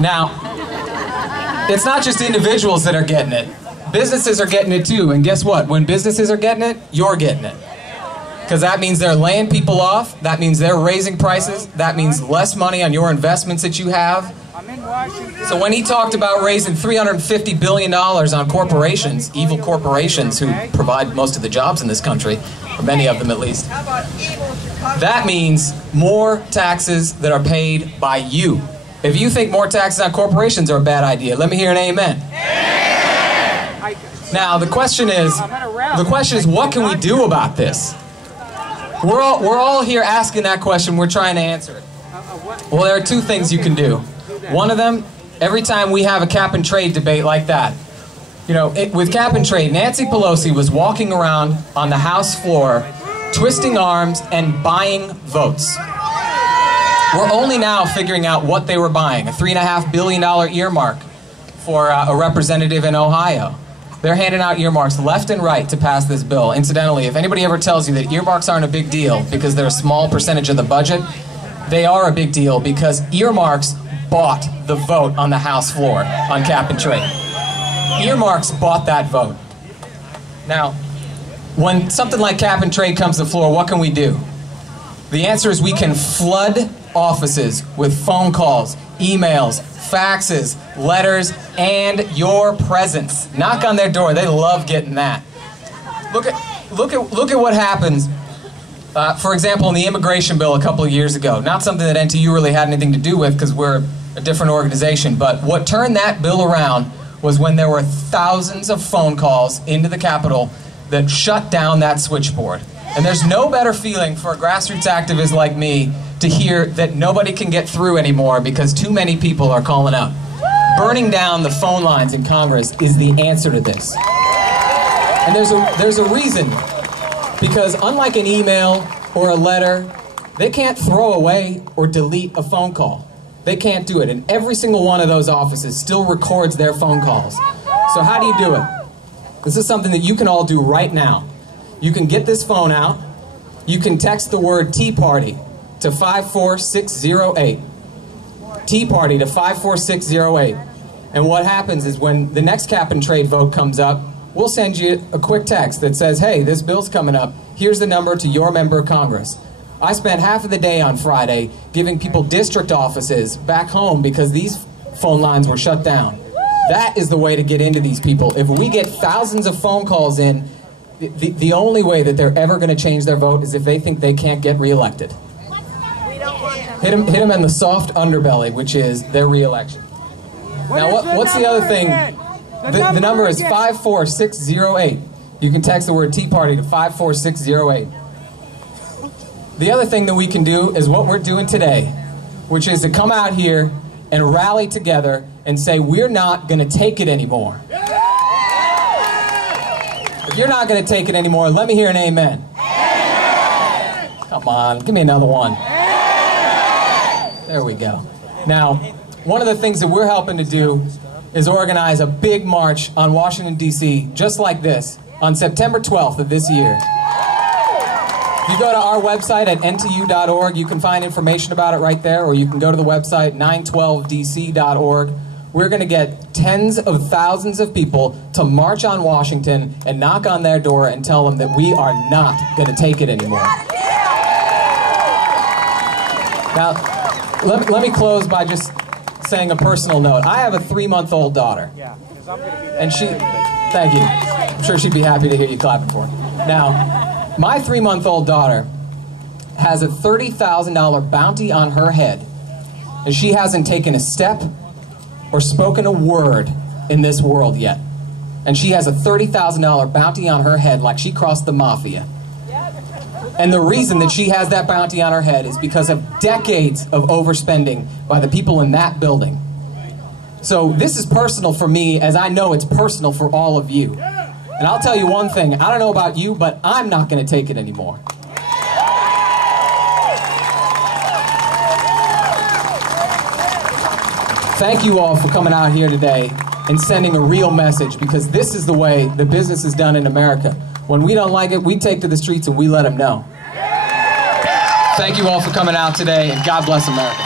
Now, it's not just individuals that are getting it. Businesses are getting it too, and guess what? When businesses are getting it, you're getting it. Because that means they're laying people off, that means they're raising prices, that means less money on your investments that you have. So when he talked about raising $350 billion on corporations, evil corporations who provide most of the jobs in this country, or many of them at least, that means more taxes that are paid by you. If you think more taxes on corporations are a bad idea, let me hear an amen. Now the question is, what can we do about this? We're all here asking that question. We're trying to answer it. Well, there are two things you can do. One of them, every time we have a cap and trade debate like that, you know, with cap and trade, Nancy Pelosi was walking around on the House floor, twisting arms and buying votes. We're only now figuring out what they were buying, a $3.5 billion earmark for a representative in Ohio. They're handing out earmarks left and right to pass this bill. Incidentally, if anybody ever tells you that earmarks aren't a big deal because they're a small percentage of the budget, they are a big deal because earmarks bought the vote on the House floor on cap and trade. Earmarks bought that vote. Now, when something like cap and trade comes to the floor, what can we do? The answer is we can flood offices with phone calls, emails, faxes, letters, and your presence. Knock on their door. They love getting that. Look at what happens. For example, in the immigration bill a couple of years ago, not something that NTU really had anything to do with because we're a different organization, but what turned that bill around was when there were thousands of phone calls into the Capitol that shut down that switchboard. And there's no better feeling for a grassroots activist like me to hear that nobody can get through anymore because too many people are calling out. Burning down the phone lines in Congress is the answer to this. And there's a reason. Because unlike an email or a letter, they can't throw away or delete a phone call. They can't do it. And every single one of those offices still records their phone calls. So how do you do it? This is something that you can all do right now. You can get this phone out. You can text the word Tea Party to 54608. Tea Party to 54608. And what happens is when the next cap and trade vote comes up, we'll send you a quick text that says, hey, this bill's coming up. Here's the number to your member of Congress. I spent half of the day on Friday giving people district offices back home because these phone lines were shut down. That is the way to get into these people. If we get thousands of phone calls in, the only way that they're ever going to change their vote is if they think they can't get reelected. Hit them in the soft underbelly, which is their reelection. Now, what's the other thing? The number is 54608. You can text the word Tea Party to 54608. The other thing that we can do is what we're doing today, which is to come out here and rally together and say, we're not going to take it anymore. If you're not going to take it anymore, let me hear an amen. Come on, give me another one. There we go. Now, one of the things that we're helping to do is organize a big march on Washington, D.C., just like this, on September 12th of this year. If you go to our website at ntu.org, you can find information about it right there, or you can go to the website 912dc.org. We're going to get tens of thousands of people to march on Washington and knock on their door and tell them that we are not going to take it anymore. Now, let me close by just saying a personal note. I have a 3-month-old daughter. And she, thank you. I'm sure she'd be happy to hear you clapping for her. Now, my 3-month-old daughter has a $30,000 bounty on her head, and she hasn't taken a step or spoken a word in this world yet. And she has a $30,000 bounty on her head like she crossed the mafia. And the reason that she has that bounty on her head is because of decades of overspending by the people in that building. So this is personal for me, as I know it's personal for all of you. And I'll tell you one thing, I don't know about you, but I'm not going to take it anymore. Thank you all for coming out here today and sending a real message, because this is the way the business is done in America. When we don't like it, we take to the streets and we let them know. Thank you all for coming out today, and God bless America.